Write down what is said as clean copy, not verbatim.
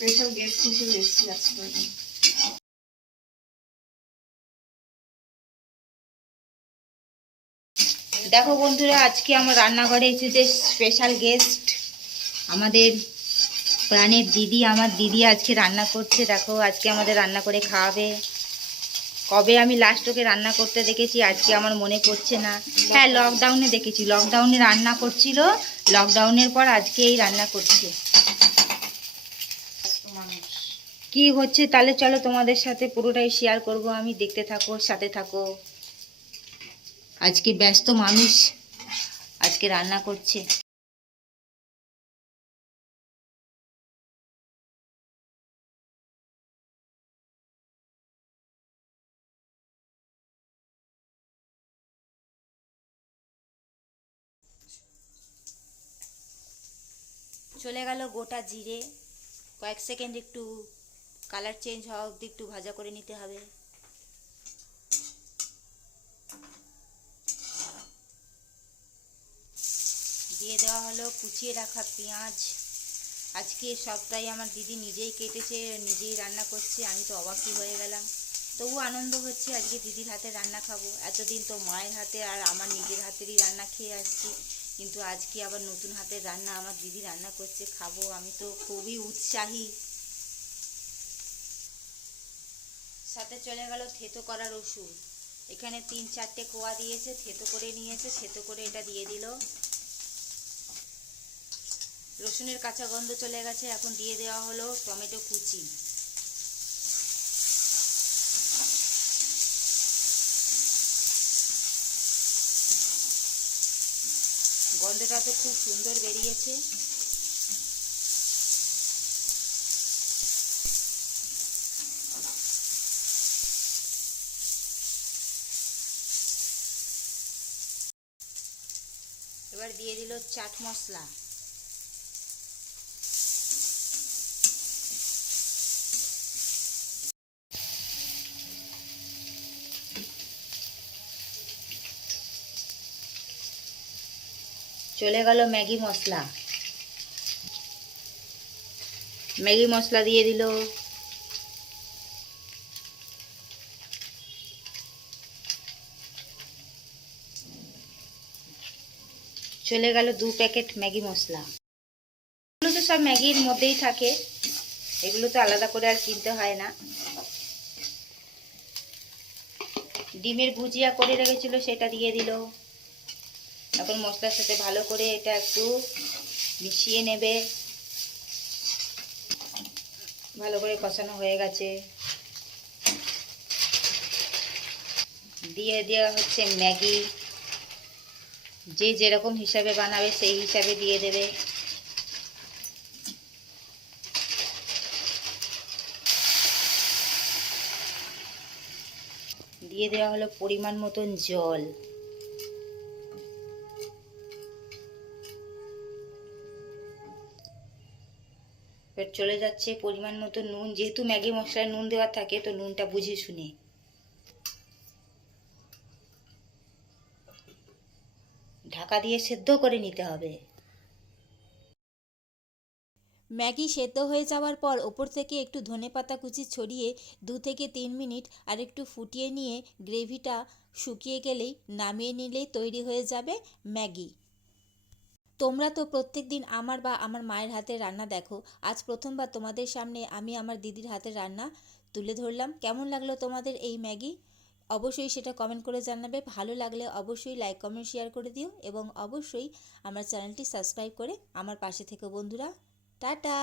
Special guest হিসেবে এসেছি আজকে। দেখো বন্ধুরা, আজকে আমার রান্নাঘরে এসেছে স্পেশাল গেস্ট, আমাদের প্রাণের দিদি। আমার দিদি আজকে রান্না করছে। দেখো আজকে আমাদের রান্না করে খাওয়াবে। কবে আমি লাস্ট ওকে রান্না করতে দেখেছি আজকে আমার মনে পড়ছে না। হ্যাঁ, লকডাউনে দেখেছি, লকডাউনে রান্না করছিল, লকডাউনের পর আজকে এই রান্না করছে। কি হচ্ছে তাহলে চলো তোমাদের সাথে পুরোটাই শেয়ার করব আমি, দেখতে থাকো, সাথে থাকো। আজকে ব্যস্ত মানুষ আজকে রান্না করছে। চলে গেল গোটা জিরে, কয়েক সেকেন্ড একটু কালার চেঞ্জ হওয়া অবধি একটু ভাজা করে নিতে হবে। দিয়ে দেওয়া হলো কুচিয়ে রাখা পেঁয়াজ। আজকে সবটাই আমার দিদি নিজেই কেটেছে, নিজেই রান্না করছে। আমি তো অবাকই হয়ে গেলাম, তবু আনন্দ হচ্ছে আজকে দিদির হাতে রান্না খাবো। এতদিন তো মায়ের হাতে আর আমার নিজের হাতেরই রান্না খেয়ে আসছি, কিন্তু আজকে আবার নতুন হাতের রান্না আমার দিদি রান্না করছে, খাবো। আমি তো খুবই উৎসাহী। সাথে চলে গেল থেতো করা রসুন। এখানে 3-4টে কোয়া দিয়েছে, থেতো করে নিয়েছে, থেতো করে এটা দিয়ে দিল। রসুনের কাঁচা গন্ধ চলে গেছে, এখন দিয়ে দেওয়া হলো টমেটো কুচি। গন্ধটা তো খুব সুন্দর বেরিয়েছে। এবার দিয়ে দিল চাট মশলা। চলে গেল ম্যাগি মশলা। ম্যাগি মশলা দিয়ে দিল। চলে গেল 2 প্যাকেট ম্যাগি মশলা। এগুলো তো সব ম্যাগির মধ্যেই থাকে, এগুলো তো আলাদা করে আর কিনতে হয় না। ডিমের ভুজিয়া করে রেখেছিল সেটা দিয়ে দিল। এখন মশলার সাথে ভালো করে এটা একটু মিশিয়ে নেবে। ভালো করে কষানো হয়ে গেছে। দিয়ে দেওয়া হচ্ছে ম্যাগি। যে যেরকম হিসাবে বানাবে সেই হিসাবে দিয়ে দেবে। দিয়ে দেওয়া হলো পরিমাণ মতন জল। এবার চলে যাচ্ছে পরিমাণ মতো নুন, যেহেতু ম্যাগি মশলায় নুন দেওয়া থাকে তো নুনটা বুঝে শুনে। ঢাকা দিয়ে সেদ্ধ করে নিতে হবে। ম্যাগি সেদ্ধ হয়ে যাওয়ার পর ওপর থেকে একটু ধনেপাতা কুচি ছড়িয়ে 2 থেকে 3 মিনিট আর একটু ফুটিয়ে নিয়ে গ্রেভিটা শুকিয়ে গেলেই নামিয়ে নিলেই তৈরি হয়ে যাবে ম্যাগি। তোমরা তো প্রত্যেক দিন আমার বা আমার মায়ের হাতের রান্না দেখো, আজ প্রথমবার তোমাদের সামনে আমি আমার দিদির হাতের রান্না তুলে ধরলাম। কেমন লাগলো তোমাদের এই ম্যাগি? অবশ্যই সেটা কমেন্ট করে জানাবে। ভালো লাগলে অবশ্যই লাইক কমেন্ট শেয়ার করে দিও এবং অবশ্যই আমার চ্যানেলটি সাবস্ক্রাইব করে আমার পাশে থেকো বন্ধুরা। টাটা।